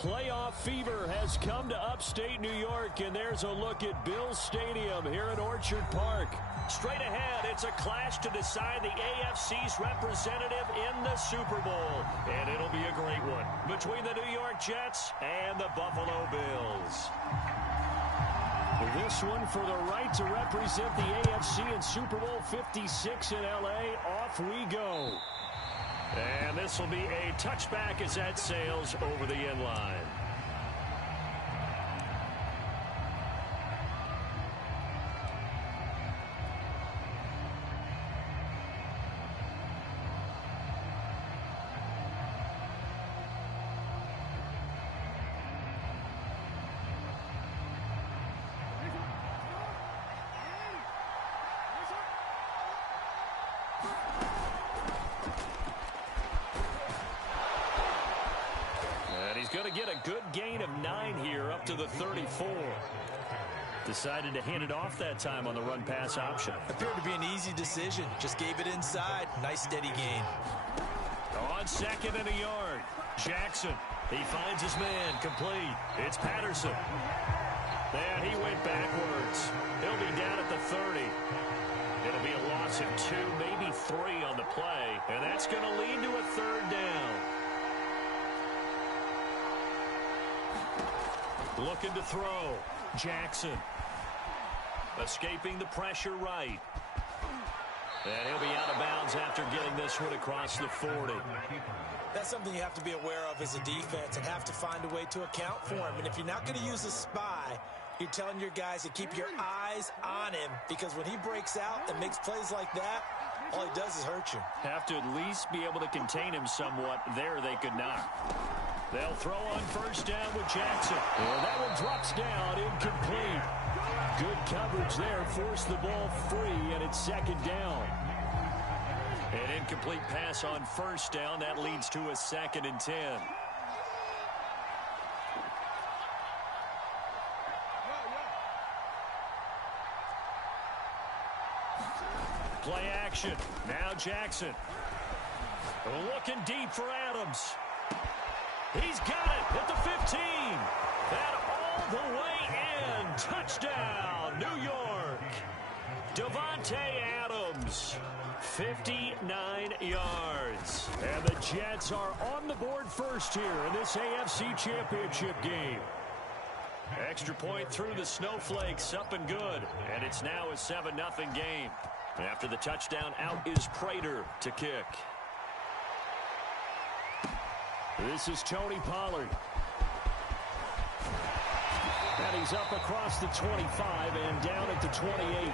Playoff fever has come to upstate New York, and there's a look at Bills Stadium here in Orchard Park. Straight ahead, it's a clash to decide the AFC's representative in the Super Bowl. And it'll be a great one between the New York Jets and the Buffalo Bills. This one for the right to represent the AFC in Super Bowl 56 in L.A. Off we go. And this will be a touchback as that sails over the end line. Going to get a good gain of 9 here up to the 34. Decided to hand it off that time on the run-pass option. Appeared to be an easy decision. Just gave it inside. Nice steady gain. On second and a yard. Jackson. He finds his man. Complete. It's Patterson. And he went backwards. He'll be down at the 30. It'll be a loss of 2, maybe 3 on the play. And that's going to lead to a third down. Looking to throw. Jackson. Escaping the pressure right. And he'll be out of bounds after getting this one across the 40. That's something you have to be aware of as a defense and have to find a way to account for him. And if you're not going to use a spy, you're telling your guys to keep your eyes on him, because when he breaks out and makes plays like that, all he does is hurt you. Have to at least be able to contain him somewhat. There they could not. They'll throw on first down with Jackson. And that one drops down, incomplete. Good coverage there, forced the ball free, and it's second down. An incomplete pass on first down. That leads to a 2nd and 10. Play action. Now Jackson. Looking deep for Adams. He's got it at the 15. And all the way in. Touchdown, New York. Davante Adams, 59 yards. And the Jets are on the board first here in this AFC Championship game. Extra point through the snowflakes, up and good. And it's now a 7-0 game. After the touchdown, out is Prater to kick. This is Tony Pollard. And he's up across the 25 and down at the 28.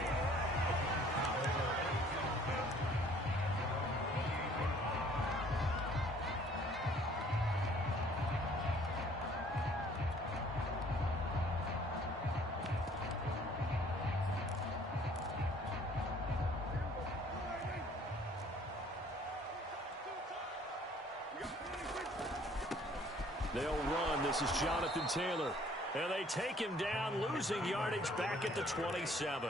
They'll run. This is Jonathan Taylor. And they take him down, losing yardage back at the 27.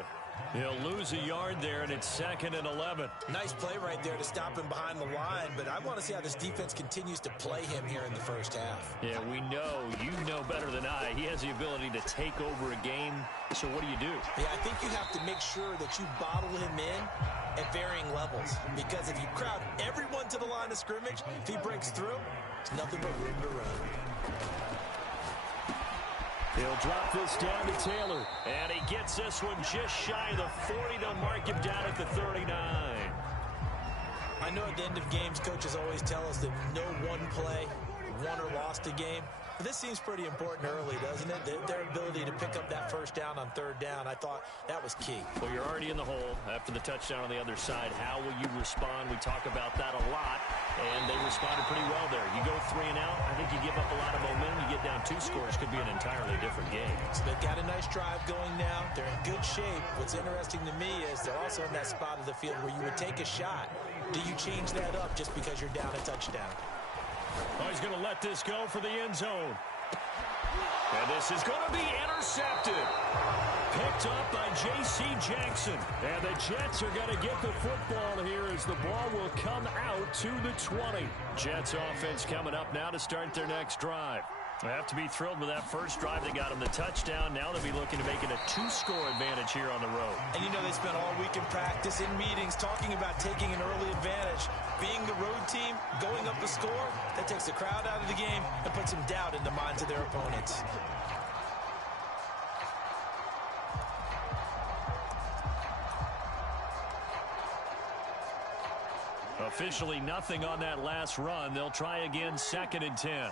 He'll lose a yard there, and it's 2nd and 11. Nice play right there to stop him behind the line, but I want to see how this defense continues to play him here in the first half. Yeah, we know. You know better than I. He has the ability to take over a game, so what do you do? Yeah, I think you have to make sure that you bottle him in at varying levels, because if you crowd everyone to the line of scrimmage, if he breaks through, it's nothing but room to run. He'll drop this down to Taylor. And he gets this one just shy of the 40 to mark him down at the 39. I know at the end of games, coaches always tell us that no one play won or lost a game. But this seems pretty important early, doesn't it? Their ability to pick up that first down on third down, I thought that was key. Well, you're already in the hole after the touchdown on the other side. How will you respond? We talk about that a lot, and they responded pretty well there. You go 3 and out, I think you give up a lot of momentum. You get down 2 scores, could be an entirely different game. So they've got a nice drive going now. They're in good shape. What's interesting to me is they're also in that spot of the field where you would take a shot. Do you change that up just because you're down a touchdown? Oh, he's going to let this go for the end zone. And this is going to be intercepted. Picked up by J.C. Jackson. And the Jets are going to get the football here as the ball will come out to the 20. Jets offense coming up now to start their next drive. They have to be thrilled with that first drive that got them the touchdown. Now they'll be looking to make it a 2-score advantage here on the road. And you know they spent all week in practice, in meetings, talking about taking an early advantage. Being the road team, going up a score, that takes the crowd out of the game and puts some doubt in the minds of their opponents. Officially nothing on that last run. They'll try again, 2nd and 10.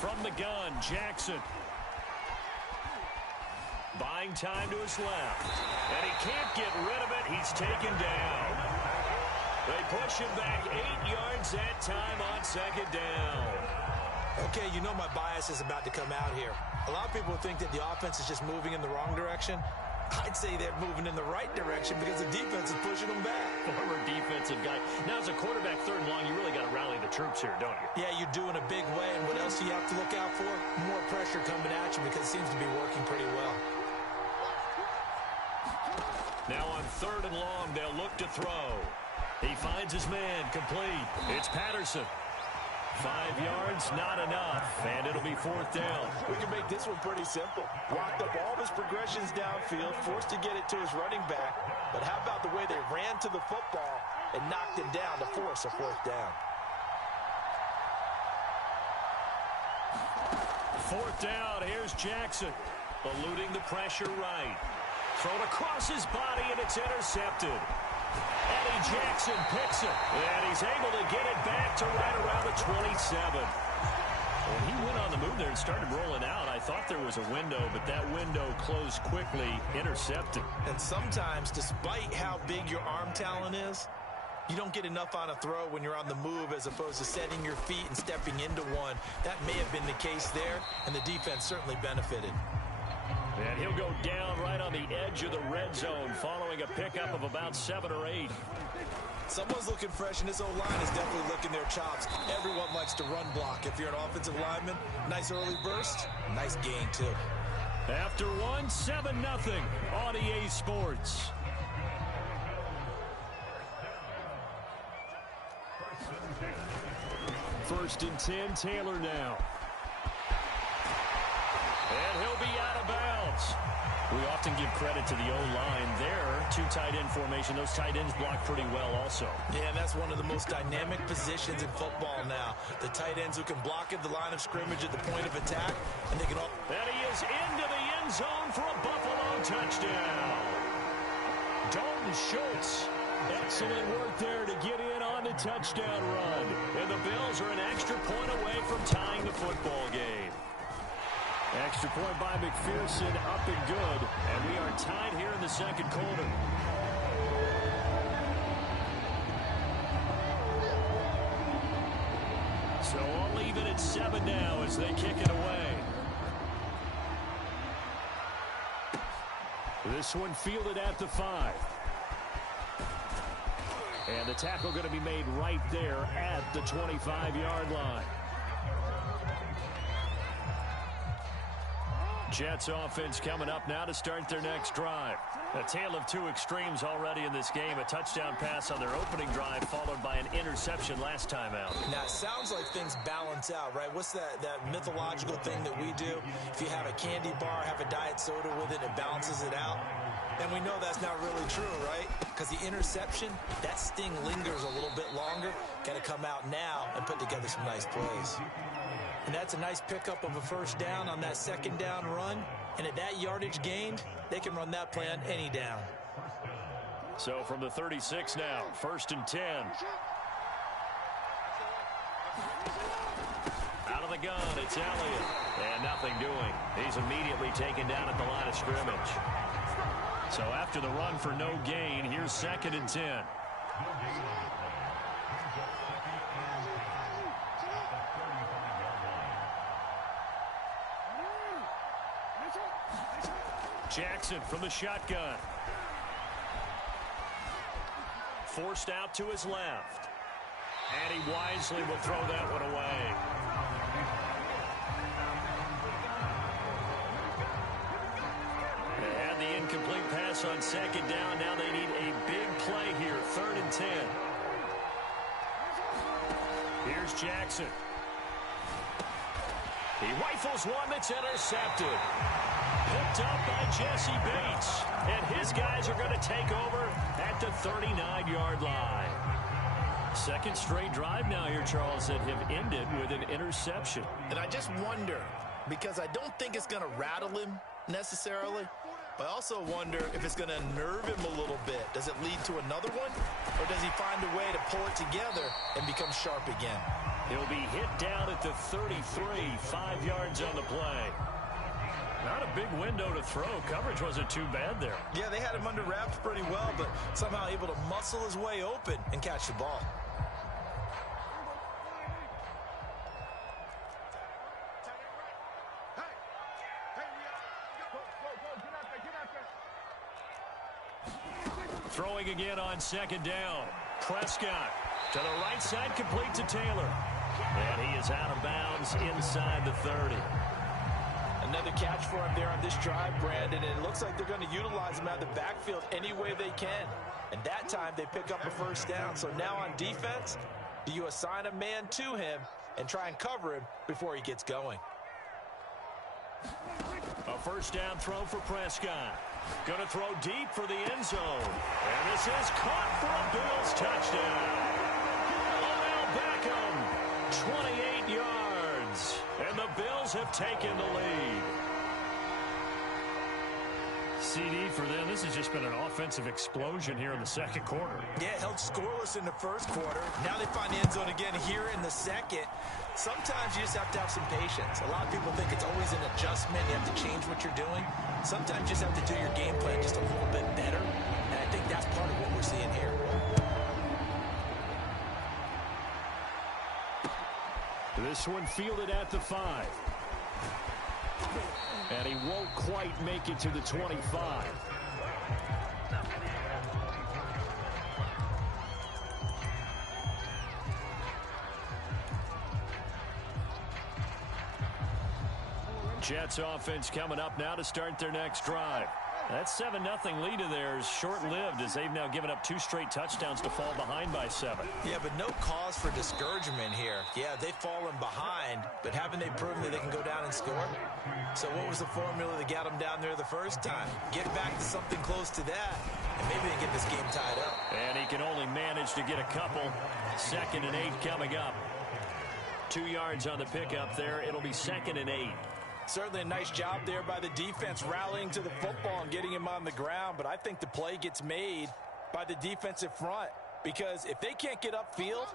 From the gun, Jackson. Buying time to his left. And he can't get rid of it. He's taken down. They push him back 8 yards that time on 2nd down. Okay, you know my bias is about to come out here. A lot of people think that the offense is just moving in the wrong direction. I'd say they're moving in the right direction because the defense is pushing them back. Former defensive guy. Now, as a quarterback, 3rd and long, you really got to rally the troops here, don't you? Yeah, you do in a big way. And what else do you have to look out for? More pressure coming at you because it seems to be working pretty well. Now on 3rd and long, they'll look to throw. He finds his man, complete. It's Patterson. 5 yards, not enough, and it'll be 4th down. We can make this one pretty simple. Blocked up all of his progressions downfield, forced to get it to his running back. But how about the way they ran to the football and knocked him down to force a 4th down? 4th down, here's Jackson. Eluding the pressure right. Thrown across his body, and it's intercepted. Eddie Jackson picks it, and he's able to get it back to right around the 27. When he went on the move there and started rolling out, I thought there was a window, but that window closed quickly, intercepted. And sometimes, despite how big your arm talent is, you don't get enough on a throw when you're on the move as opposed to setting your feet and stepping into one. That may have been the case there, and the defense certainly benefited. And he'll go down right on the edge of the red zone following a pickup of about 7 or 8. Someone's looking fresh, and this O-line is definitely licking their chops. Everyone likes to run block. If you're an offensive lineman, nice early burst, nice gain, too. After 1, 7-0 on EA Sports. First and 10, Taylor now. And he'll be out of bounds. We often give credit to the O-line there. 2 tight end formation. Those tight ends block pretty well also. Yeah, and that's one of the most dynamic positions in football now. The tight ends who can block at the line of scrimmage at the point of attack. And they can all... And he is into the end zone for a Buffalo touchdown. Dalton Schultz. Excellent work there to get in on the touchdown run. And the Bills are an extra point away from tying the football game. Extra point by McPherson, up and good. And we are tied here in the 2nd quarter. So all even at 7 now as they kick it away. This one fielded at the 5. And the tackle going to be made right there at the 25-yard line. Jets offense coming up now to start their next drive. A tale of 2 extremes already in this game. A touchdown pass on their opening drive followed by an interception last time out. Now, it sounds like things balance out, right? What's that mythological thing that we do? If you have a candy bar, have a diet soda with it, it balances it out. And we know that's not really true, right? Because the interception, that sting lingers a little bit longer. Got to come out now and put together some nice plays. And that's a nice pickup of a 1st down on that 2nd down run. And at that yardage gained, they can run that play on any down. So from the 36 now, 1st and 10. Out of the gun, it's Elliott. And nothing doing. He's immediately taken down at the line of scrimmage. So after the run for no gain, here's 2nd and 10. Jackson from the shotgun. Forced out to his left. And he wisely will throw that one away. They had the incomplete pass on 2nd down. Now they need a big play here. 3rd and 10. Here's Jackson. He rifles one that's intercepted. Picked up by Jesse Bates. And his guys are going to take over at the 39-yard line. Second straight drive now here, Charles, that have ended with an interception. And I just wonder, because I don't think it's going to rattle him necessarily, but I also wonder if it's going to unnerve him a little bit. Does it lead to another one? Or does he find a way to pull it together and become sharp again? He'll be hit down at the 33, 5 yards on the play. Not a big window to throw. Coverage wasn't too bad there. Yeah, they had him under wraps pretty well, but somehow able to muscle his way open and catch the ball. Throwing again on second down. Prescott to the right side, complete to Taylor. And he is out of bounds inside the 30. Another catch for him there on this drive, Brandon, and it looks like they're going to utilize him out of the backfield any way they can. And that time they pick up a first down. So now on defense, do you assign a man to him and try and cover him before he gets going? A first down throw for Prescott. Going to throw deep for the end zone. And this is caught for a Bills touchdown. Odell Beckham, 28 yards. And the Bills have taken the lead. CD for them. This has just been an offensive explosion here in the second quarter. Yeah, held scoreless in the first quarter. Now they find the end zone again here in the second. Sometimes you just have to have some patience. A lot of people think it's always an adjustment. You have to change what you're doing. Sometimes you just have to do your game plan just a little bit better. And I think that's part of what we're seeing here. This one fielded at the 5. And he won't quite make it to the 25. Jets offense coming up now to start their next drive. That 7-0 lead of theirs short-lived as they've now given up 2 straight touchdowns to fall behind by 7. Yeah, but no cause for discouragement here. Yeah, they've fallen behind, but haven't they proven that they can go down and score? So what was the formula that got them down there the first time? Get back to something close to that, and maybe they get this game tied up. And he can only manage to get a couple. 2nd and 8 coming up. 2 yards on the pickup there. It'll be 2nd and 8. Certainly a nice job there by the defense rallying to the football and getting him on the ground, but I think the play gets made by the defensive front because if they can't get upfield,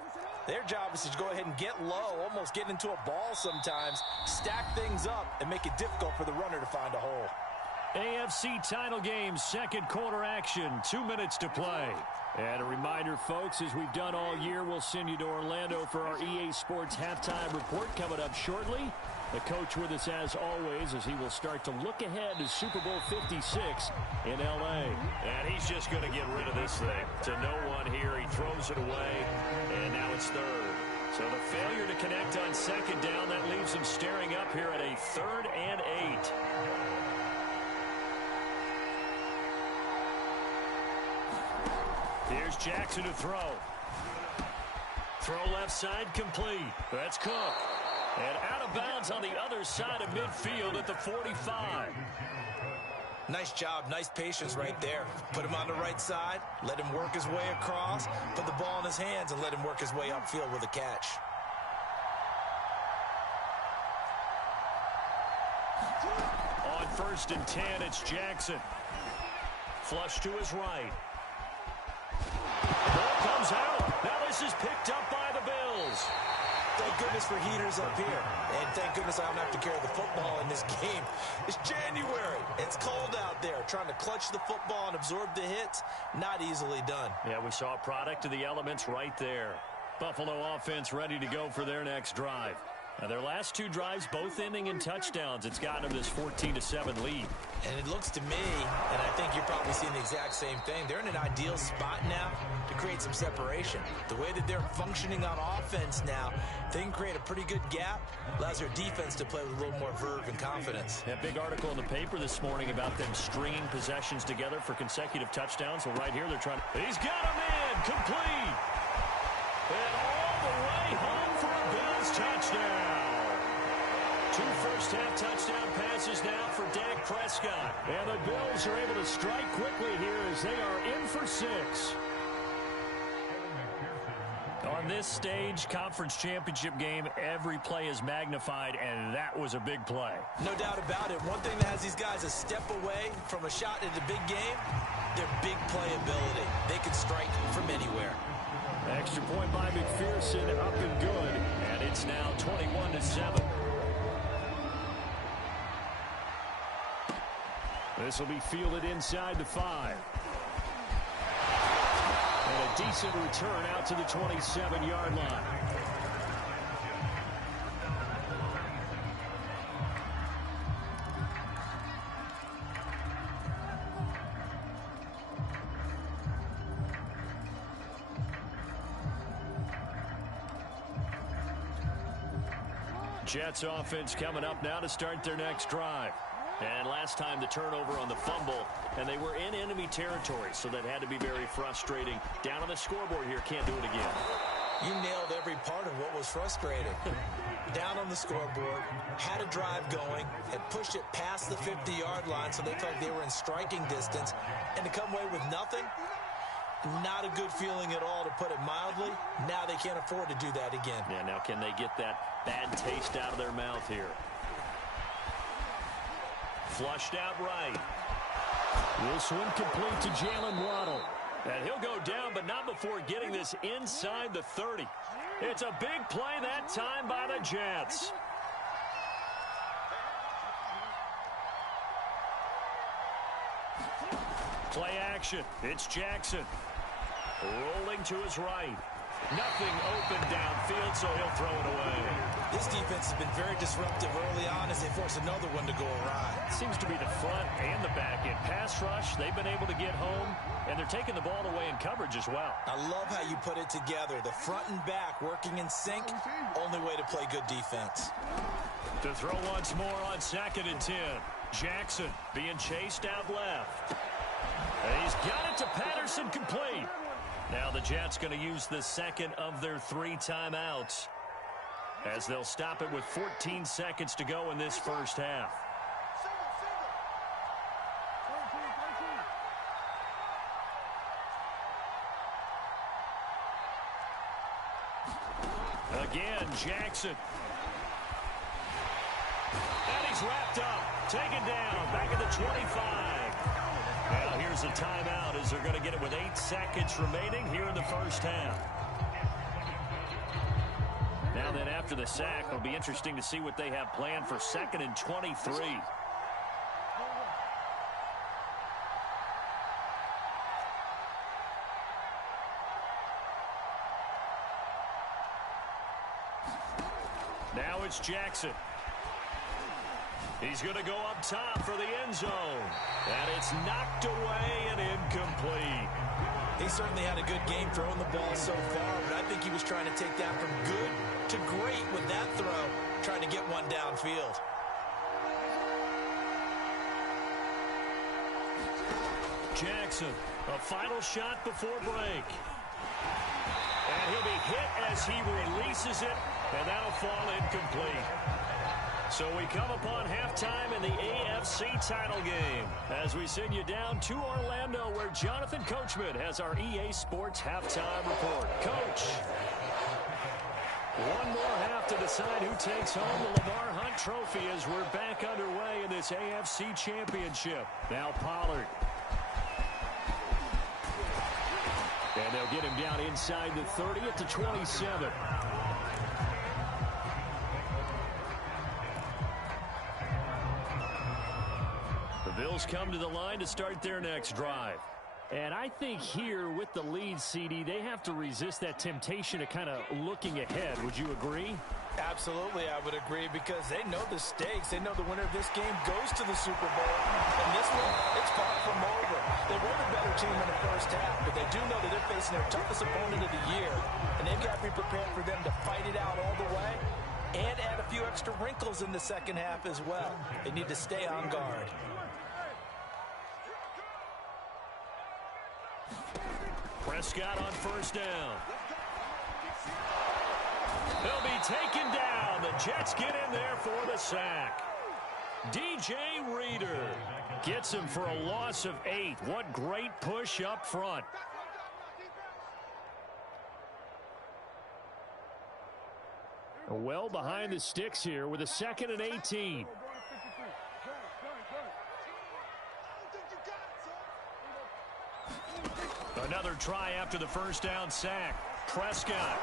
their job is to go ahead and get low, almost get into a ball sometimes, stack things up, and make it difficult for the runner to find a hole. AFC title game, second quarter action, 2 minutes to play. And a reminder, folks, as we've done all year, we'll send you to Orlando for our EA Sports halftime report coming up shortly. The coach with us as always as he will start to look ahead to Super Bowl 56 in L.A. And he's just going to get rid of this thing. To no one here, he throws it away, and now it's 3rd. So the failure to connect on 2nd down, that leaves him staring up here at a 3rd and 8. Here's Jackson to throw. Throw left side complete. That's Cook. And out of bounds on the other side of midfield at the 45. Nice job, nice patience right there. Put him on the right side, let him work his way across, put the ball in his hands, and let him work his way upfield with a catch. On 1st and 10, it's Jackson. Flush to his right. Ball comes out. Now this is picked up by the Bills. Thank goodness for heaters up here. And thank goodness I don't have to carry the football in this game. It's January. It's cold out there. Trying to clutch the football and absorb the hits, not easily done. Yeah, we saw a product of the elements right there. Buffalo offense ready to go for their next drive. Now, their last 2 drives, both ending in touchdowns. It's gotten them this 14-7 lead. And it looks to me, and I think you're probably seeing the exact same thing, they're in an ideal spot now to create some separation. The way that they're functioning on offense now, they can create a pretty good gap, allows their defense to play with a little more verve and confidence. That big article in the paper this morning about them stringing possessions together for consecutive touchdowns. Well, right here they're trying to... He's got him in, complete. And all the way home for First half touchdown passes now for Dak Prescott. And the Bills are able to strike quickly here as they are in for 6. On this stage, conference championship game, every play is magnified, and that was a big play. No doubt about it. One thing that has these guys a step away from a shot in the big game, their big play ability. They can strike from anywhere. Extra point by McPherson, up and good, and it's now 21-7. This will be fielded inside the 5. And a decent return out to the 27-yard line. Jets offense coming up now to start their next drive. And last time the turnover on the fumble, and they were in enemy territory, so that had to be very frustrating. Down on the scoreboard here, can't do it again. You nailed every part of what was frustrating. Down on the scoreboard, had a drive going, had pushed it past the 50-yard line, so they felt like they were in striking distance, and to come away with nothing, not a good feeling at all, to put it mildly. Now they can't afford to do that again. Yeah, now can they get that bad taste out of their mouth here? Flushed out right. This one complete to Jalen Waddle. And he'll go down, but not before getting this inside the 30. It's a big play that time by the Jets. Play action. It's Jackson. Rolling to his right. Nothing open downfield, so he'll throw it away. This defense has been very disruptive early on as they force another one to go awry. Seems to be the front and the back end. Pass rush, they've been able to get home, and they're taking the ball away in coverage as well. I love how you put it together. The front and back working in sync, only way to play good defense. To throw once more on 2nd and 10. Jackson being chased out left. And he's got it to Patterson, complete. Now the Jets going to use the second of their 3 timeouts, as they'll stop it with 14 seconds to go in this first half. Again, Jackson. And he's wrapped up, taken down, back at the 25. Now here's a timeout as they're going to get it with 8 seconds remaining here in the first half. Now then, after the sack, it'll be interesting to see what they have planned for 2nd and 23. Now it's Jackson. He's going to go up top for the end zone. And it's knocked away and incomplete. He certainly had a good game throwing the ball so far, but I think he was trying to take that from good to great with that throw, trying to get one downfield. Jackson, a final shot before break. And he'll be hit as he releases it, and that'll fall incomplete. So we come upon halftime in the AFC title game as we send you down to Orlando, where Jonathan Coachman has our EA Sports halftime report. Coach, one more half to decide who takes home the Lamar Hunt Trophy as we're back underway in this AFC Championship. Now Pollard. And they'll get him down inside the 30 at the 27. Bills come to the line to start their next drive. And I think here with the lead, CD, they have to resist that temptation of kind of looking ahead. Would you agree? Absolutely, I would agree, because they know the stakes. They know the winner of this game goes to the Super Bowl. And this one, it's far from over. They were the better team in the first half, but they do know that they're facing their toughest opponent of the year. And they've got to be prepared for them to fight it out all the way and add a few extra wrinkles in the second half as well. They need to stay on guard. Prescott on first down. He'll be taken down. The Jets get in there for the sack. DJ Reader gets him for a loss of 8. What great push up front. Well behind the sticks here with a 2nd and 18. Another try after the first down sack. Prescott.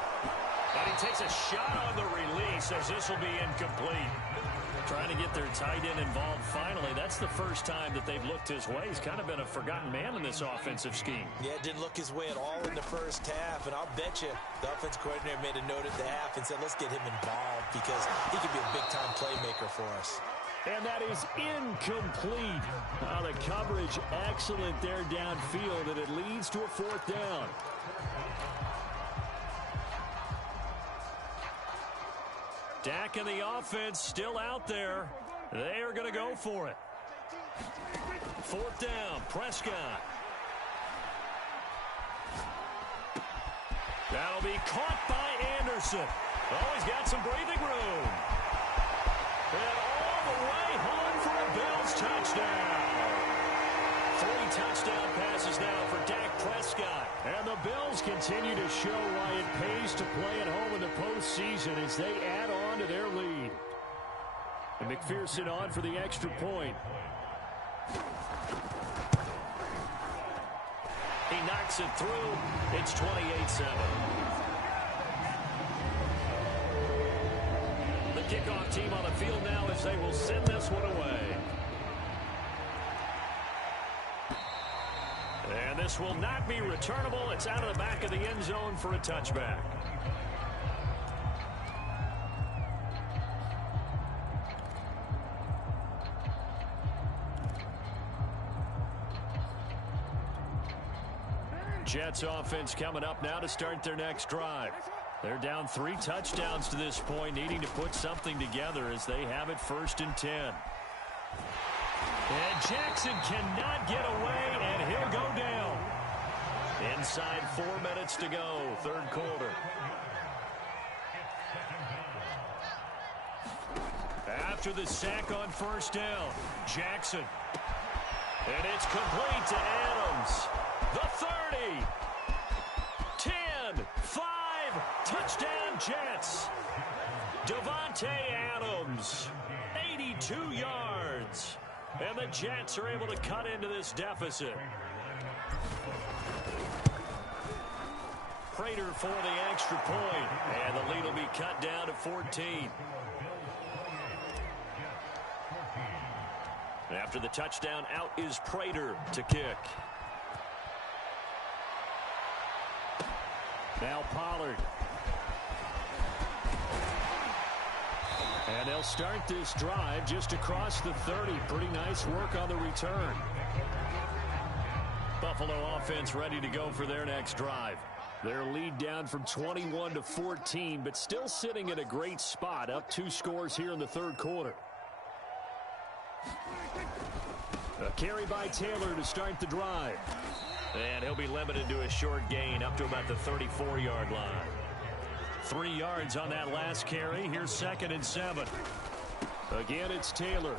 And he takes a shot on the release as this will be incomplete. Trying to get their tight end involved finally. That's the first time that they've looked his way. He's kind of been a forgotten man in this offensive scheme. Yeah, it didn't look his way at all in the first half. And I'll bet you the offense coordinator made a note at the half and said, let's get him involved because he could be a big-time playmaker for us. And that is incomplete. The coverage excellent there downfield, and it leads to a 4th down. Dak and the offense still out there. They are going to go for it. 4th down, Prescott. That'll be caught by Anderson. Oh, he's got some breathing room. And all the way home for a Bills touchdown. 3 touchdown passes now for Dak Prescott. And the Bills continue to show why it pays to play at home in the postseason as they add on to their lead. And McPherson on for the extra point. He knocks it through. It's 28-7. The kickoff team on the field now as they will send this one away. And this will not be returnable. It's out of the back of the end zone for a touchback. Jets offense coming up now to start their next drive. They're down 3 touchdowns to this point, needing to put something together as they have it 1st and 10. And Jackson cannot get away, and he'll go down. Inside 4 minutes to go, 3rd quarter. After the sack on 1st down, Jackson. And it's complete to Adams. The 30. 10, 5, touchdown Jets. Devontae Adams, 82 yards. And the Jets are able to cut into this deficit. Prater for the extra point. And the lead will be cut down to 14. After the touchdown, out is Prater to kick. Now Pollard. And they'll start this drive just across the 30. Pretty nice work on the return. Buffalo offense ready to go for their next drive. Their lead down from 21 to 14, but still sitting in a great spot, up 2 scores here in the 3rd quarter. A carry by Taylor to start the drive. And he'll be limited to a short gain up to about the 34-yard line. 3 yards on that last carry. Here's 2nd and 7. Again, it's Taylor.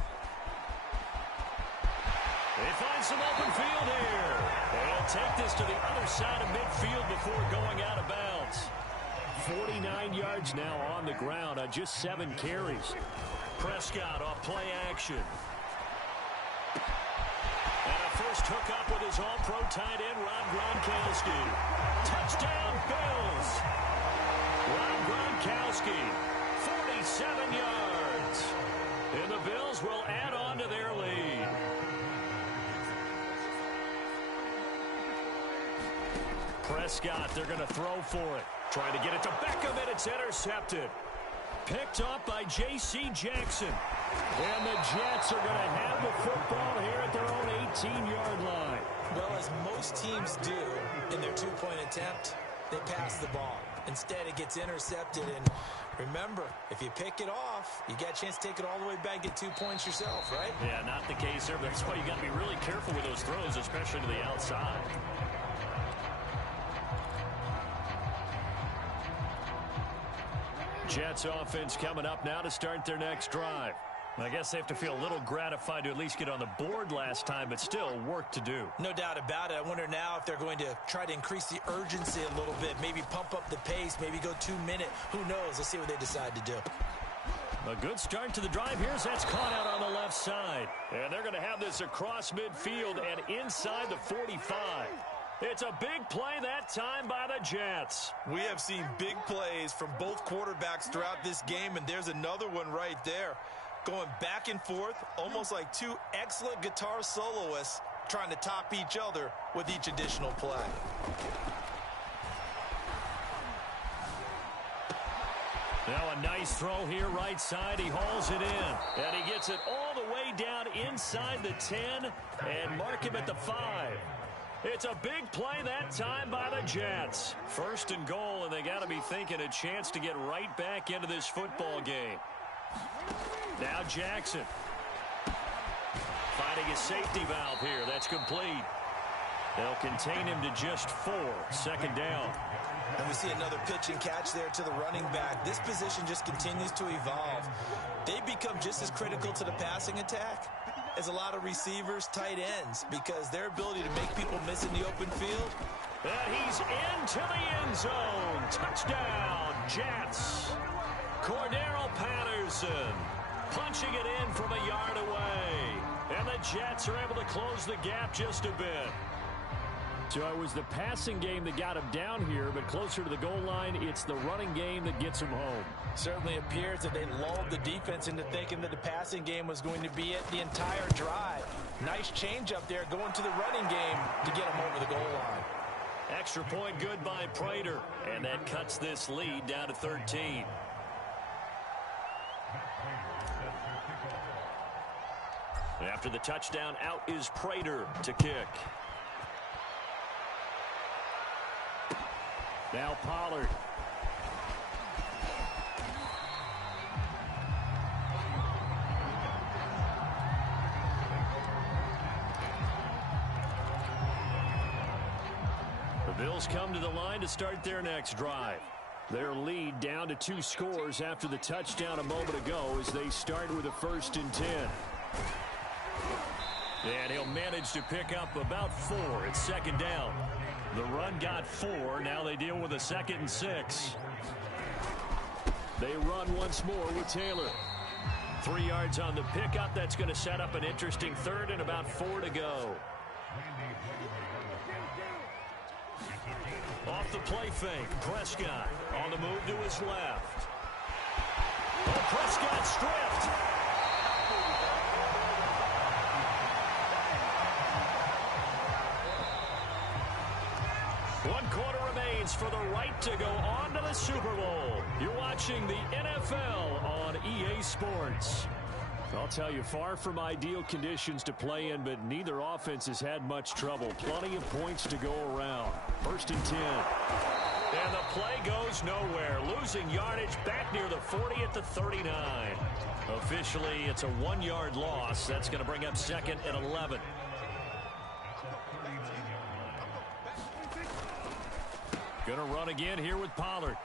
They find some open field here. They'll take this to the other side of midfield before going out of bounds. 49 yards now on the ground on just 7 carries. Prescott off play action. And a first hookup with his all-pro tight end, Rob Gronkowski. Touchdown, Bills. Rob Gronkowski, 47 yards. And the Bills will add on to their lead. Prescott, they're going to throw for it. Trying to get it to Beckham, and it's intercepted. Picked up by J.C. Jackson. And the Jets are going to have the football here at their own 18-yard line. Well, as most teams do in their 2-point attempt, they pass the ball. Instead, it gets intercepted. And remember, if you pick it off, you got a chance to take it all the way back, get 2 points yourself, right? Yeah, not the case there. That's why you got to be really careful with those throws, especially to the outside. Jets offense coming up now to start their next drive. I guess they have to feel a little gratified to at least get on the board last time, but still work to do. No doubt about it. I wonder now if they're going to try to increase the urgency a little bit, maybe pump up the pace, maybe go 2 minute. Who knows? Let's see what they decide to do. A good start to the drive here as that's caught out on the left side. And they're going to have this across midfield and inside the 45. It's a big play that time by the Jets. We have seen big plays from both quarterbacks throughout this game, and there's another one right there. Going back and forth, almost like two excellent guitar soloists trying to top each other with each additional play. Now a nice throw here right side. He hauls it in. And he gets it all the way down inside the 10 and mark him at the 5. It's a big play that time by the Jets. First and goal, and they got to be thinking a chance to get right back into this football game. Now Jackson. Finding a safety valve here. That's complete. They'll contain him to just 4. Second down. And we see another pitch and catch there to the running back. This position just continues to evolve. They become just as critical to the passing attack as a lot of receivers, tight ends, because their ability to make people miss in the open field. And he's into the end zone. Touchdown, Jets. Cordero Patterson punching it in from a yard away. And the Jets are able to close the gap just a bit. So it was the passing game that got him down here, but closer to the goal line, it's the running game that gets him home. Certainly appears that they lulled the defense into thinking that the passing game was going to be it the entire drive. Nice change up there going to the running game to get him over the goal line. Extra point good by Prater, and that cuts this lead down to 13. After the touchdown, out is Prater to kick. Now Pollard. The Bills come to the line to start their next drive. Their lead down to 2 scores after the touchdown a moment ago as they start with a 1st and 10. And he'll manage to pick up about 4 at second down. The run got 4. Now they deal with a 2nd and 6. They run once more with Taylor. 3 yards on the pickup. That's going to set up an interesting 3rd and about 4 to go. Off the play fake. Prescott on the move to his left. Oh, Prescott stripped. One quarter remains for the right to go on to the Super Bowl. You're watching the NFL on EA Sports. I'll tell you, far from ideal conditions to play in, but neither offense has had much trouble. Plenty of points to go around. 1st and 10. And the play goes nowhere. Losing yardage back near the 40 at the 39. Officially, it's a 1-yard loss. That's going to bring up 2nd and 11. Going to run again here with Pollard.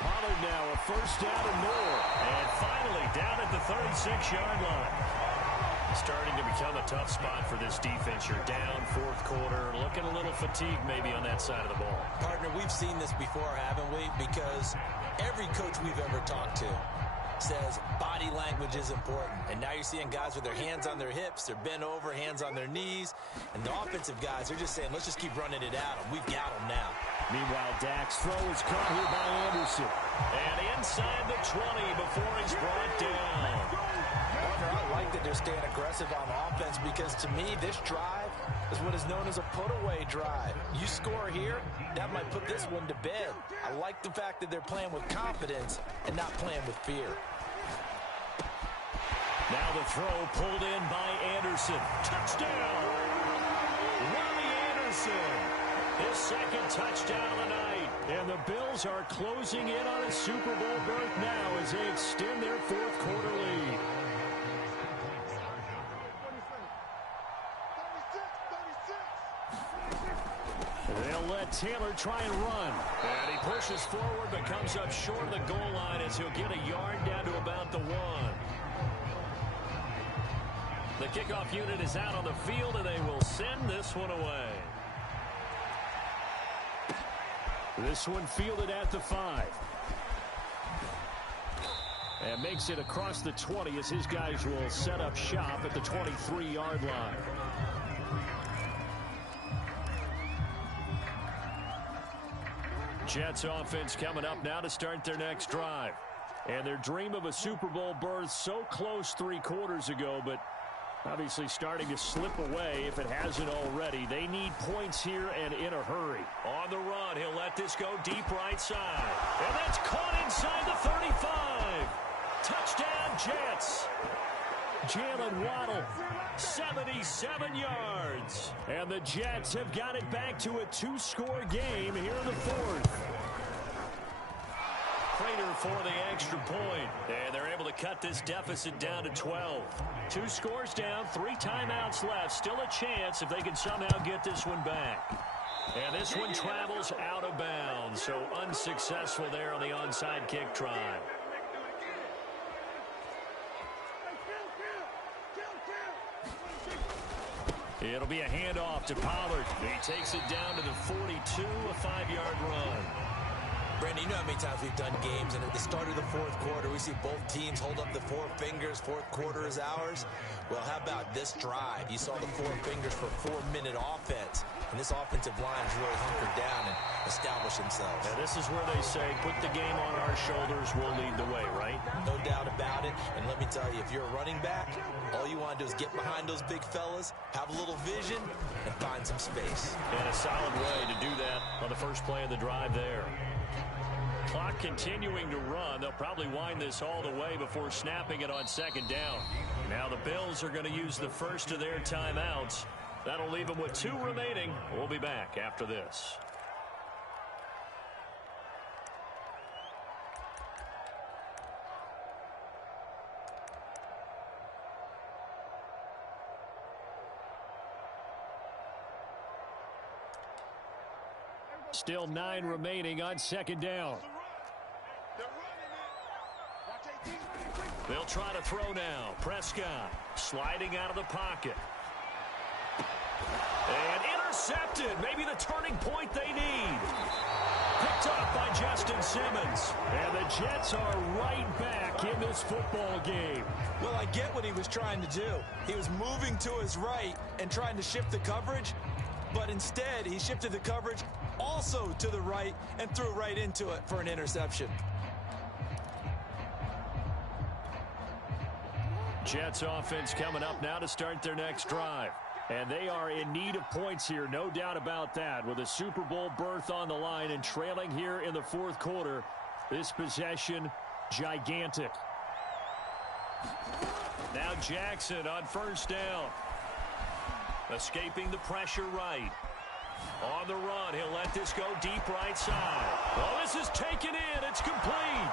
Pollard now a 1st down and more. And finally down at the 36-yard line. Starting to become a tough spot for this defense. You're down 4th quarter. Looking a little fatigued maybe on that side of the ball. Partner, we've seen this before, haven't we? Because every coach we've ever talked to says body language is important. And now you're seeing guys with their hands on their hips, they're bent over, hands on their knees. And the offensive guys are just saying, let's just keep running it at them. We've got them now. Meanwhile, Dak's throw is caught here by Anderson. And inside the 20 before he's brought down. Partner, I like that they're staying aggressive on offense because to me, this drive is what is known as a put-away drive. You score here, that might put this one to bed. I like the fact that they're playing with confidence and not playing with fear. Now the throw pulled in by Anderson. Touchdown! Robbie Anderson. His 2nd touchdown of the night. And the Bills are closing in on a Super Bowl berth now as they extend their 4th quarter lead. They'll let Taylor try and run. And he pushes forward but comes up short of the goal line as he'll get a yard down to about the 1. The kickoff unit is out on the field, and they will send this one away. This one fielded at the 5. And makes it across the 20 as his guys will set up shop at the 23-yard line. Jets offense coming up now to start their next drive. And their dream of a Super Bowl berth so close 3 quarters ago, but obviously starting to slip away if it hasn't already. They need points here and in a hurry. On the run, he'll let this go deep right side. And that's caught inside the 35. Touchdown, Jets. Jalen Waddle, 77 yards. And the Jets have got it back to a 2-score game here in the 4th. Prater for the extra point. And they're able to cut this deficit down to 12. 2 scores down, 3 timeouts left. Still a chance if they can somehow get this one back. And this one travels out of bounds. So unsuccessful there on the onside kick try. It'll be a handoff to Pollard. He takes it down to the 42, a 5-yard run. Brandon, you know how many times we've done games, and at the start of the 4th quarter, we see both teams hold up the 4 fingers, 4th quarter is ours. Well, how about this drive? You saw the 4 fingers for 4-minute offense, and this offensive line is really hunkered down and established themselves. And this is where they say, put the game on our shoulders, we'll lead the way, right? No doubt about it, and let me tell you, if you're a running back, all you want to do is get behind those big fellas, have a little vision, and find some space. And a solid way to do that on the first play of the drive there. Clock continuing to run. They'll probably wind this all the way before snapping it on 2nd down. Now the Bills are going to use the first of their timeouts. That'll leave them with 2 remaining. We'll be back after this. Still 9 remaining on 2nd down. They'll try to throw now. Prescott sliding out of the pocket. And intercepted. Maybe the turning point they need. Picked up by Justin Simmons. And the Jets are right back in this football game. Well, I get what he was trying to do. He was moving to his right and trying to shift the coverage. But instead, he shifted the coverage also to the right and threw right into it for an interception. Jets offense coming up now to start their next drive. And they are in need of points here, no doubt about that. With a Super Bowl berth on the line and trailing here in the 4th quarter, this possession, gigantic. Now Jackson on 1st down. Escaping the pressure right. On the run, he'll let this go deep right side. Well, this is taken in. It's complete.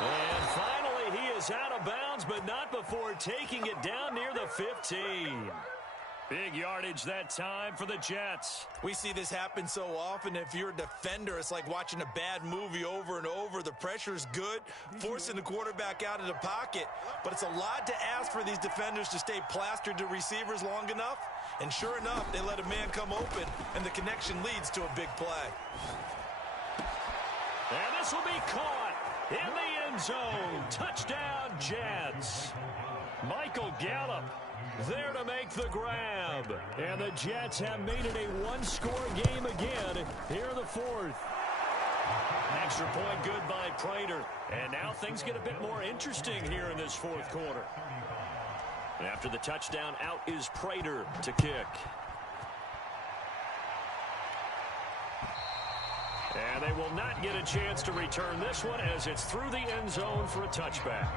And finally, he is out of bounds, but not before taking it down near the 15. Big yardage that time for the Jets. We see this happen so often. If you're a defender, it's like watching a bad movie over and over. The pressure's good, forcing the quarterback out of the pocket. But it's a lot to ask for these defenders to stay plastered to receivers long enough. And sure enough, they let a man come open, and the connection leads to a big play. And this will be caught in the end zone. Touchdown, Jets. Michael Gallup there to make the grab. And the Jets have made it a 1-score game again here in the 4th. Extra point good by Prater. And now things get a bit more interesting here in this 4th quarter. After the touchdown, out is Prater to kick. And they will not get a chance to return this one as it's through the end zone for a touchback.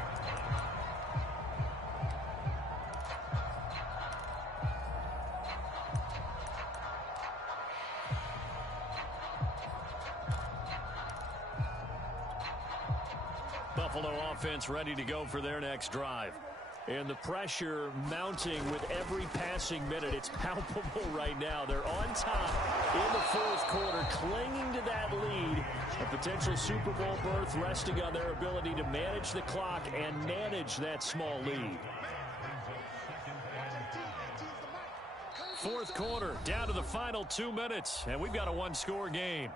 Buffalo offense ready to go for their next drive. And the pressure mounting with every passing minute. It's palpable right now. They're on top in the fourth quarter, clinging to that lead. A potential Super Bowl berth resting on their ability to manage the clock and manage that small lead. Fourth quarter, down to the final 2 minutes, and we've got a one-score game.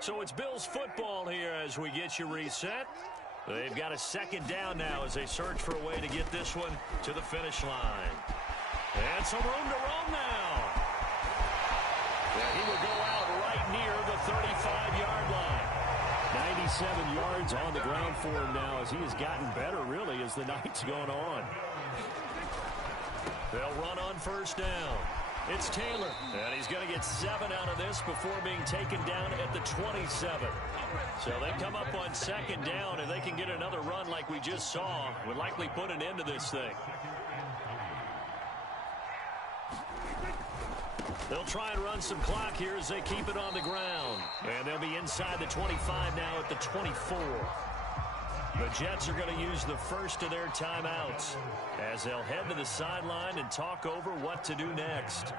So it's Bills football here as we get you reset. They've got a second down now as they search for a way to get this one to the finish line. And some room to roam now. And he will go out right near the 35-yard line. 97 yards on the ground for him now as he has gotten better, really, as the night's going on. They'll run on first down. It's Taylor, and he's going to get 7 out of this before being taken down at the 27. So they come up on second down, and they can get another run like we just saw. Would likely put an end to this thing. They'll try and run some clock here as they keep it on the ground. And they'll be inside the 25 now at the 24. The Jets are going to use the first of their timeouts as they'll head to the sideline and talk over what to do next.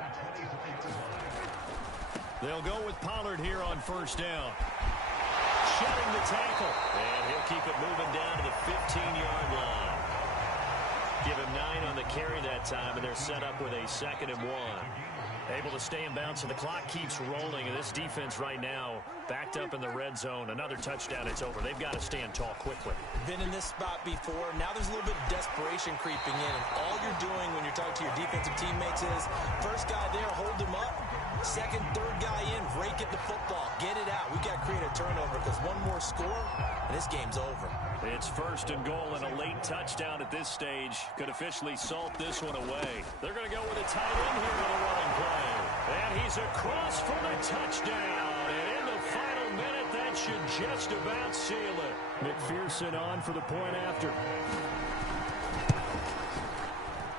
They'll go with Pollard here on first down. Shedding the tackle. And he'll keep it moving down to the 15-yard line. Give him 9 on the carry that time, and they're set up with a 2nd and 1. Able to stay in bounds, and the clock keeps rolling. And this defense right now backed up in the red zone. Another touchdown, it's over. They've got to stand tall quickly. Been in this spot before. Now there's a little bit of desperation creeping in. And all you're doing when you're talking to your defensive teammates is, first guy there, hold him up. Second, third guy in, rake at the football. Get it out. We've got to create a turnover because one more score, and this game's over. It's first and goal, and a late touchdown at this stage could officially salt this one away. They're going to go with a tight end here on the running play. And he's across for the touchdown. And in the final minute, that should just about seal it. McPherson on for the point after.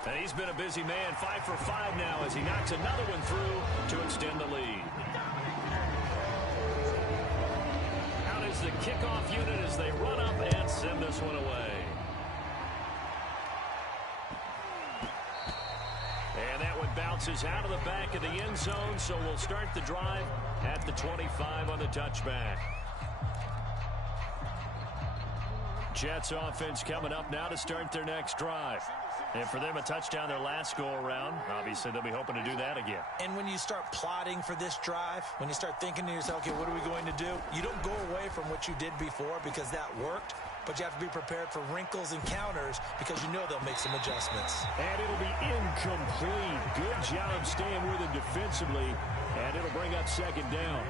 And he's been a busy man, 5 for 5 now as he knocks another one through to extend the lead. Out is the kickoff unit as they run up and send this one away. And that one bounces out of the back of the end zone, so we'll start the drive at the 25 on the touchback. Jets offense coming up now to start their next drive. And for them, a touchdown their last go-around. Obviously, they'll be hoping to do that again. And when you start plotting for this drive, when you start thinking to yourself, okay, what are we going to do? You don't go away from what you did before because that worked, but you have to be prepared for wrinkles and counters because you know they'll make some adjustments. And it'll be incomplete. Good job staying with it defensively, and it'll bring up second down.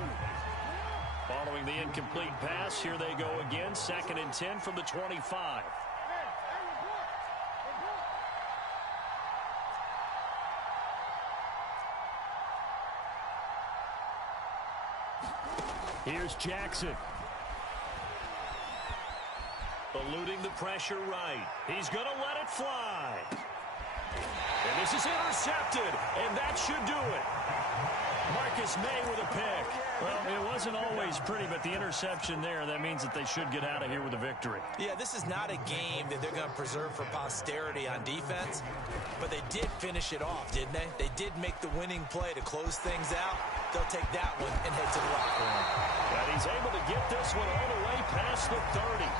Following the incomplete pass, here they go again, 2nd and 10 from the 25. Here's Jackson. Eluding the pressure right. He's going to let it fly. And this is intercepted, and that should do it. Marcus May with a pick. Well, it wasn't always pretty, but the interception there, that means that they should get out of here with a victory. Yeah, this is not a game that they're going to preserve for posterity on defense, but they did finish it off, didn't they? They did make the winning play to close things out. They'll take that one and head to the locker room. And he's able to get this one all the way past the 30.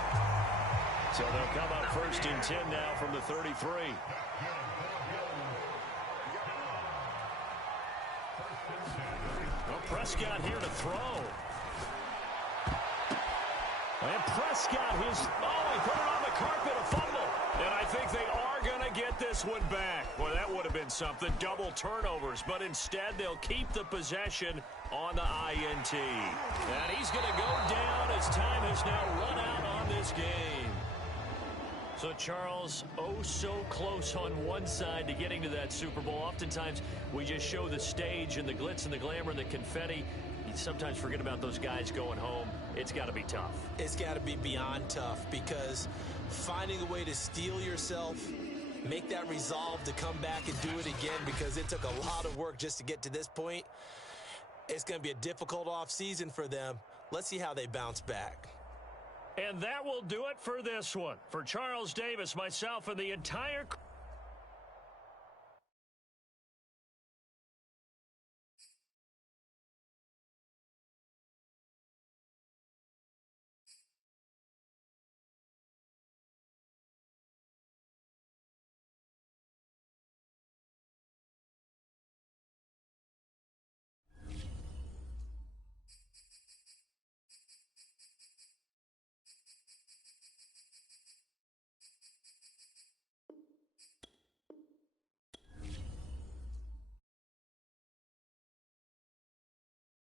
So they'll come up 1st and 10 now from the 33. Prescott here to throw. And Prescott, he put it on the carpet, a fumble. And I think they are going to get this one back. Well, that would have been something, double turnovers. But instead, they'll keep the possession on the INT. And he's going to go down as time has now run out on this game. So, Charles, so close on one side to getting to that Super Bowl. Oftentimes, we just show the stage and the glitz and the glamour and the confetti. You sometimes forget about those guys going home. It's got to be tough. It's got to be beyond tough because finding a way to steel yourself, make that resolve to come back and do it again because it took a lot of work just to get to this point. It's going to be a difficult offseason for them. Let's see how they bounce back. And that will do it for this one. For Charles Davis, myself, and the entire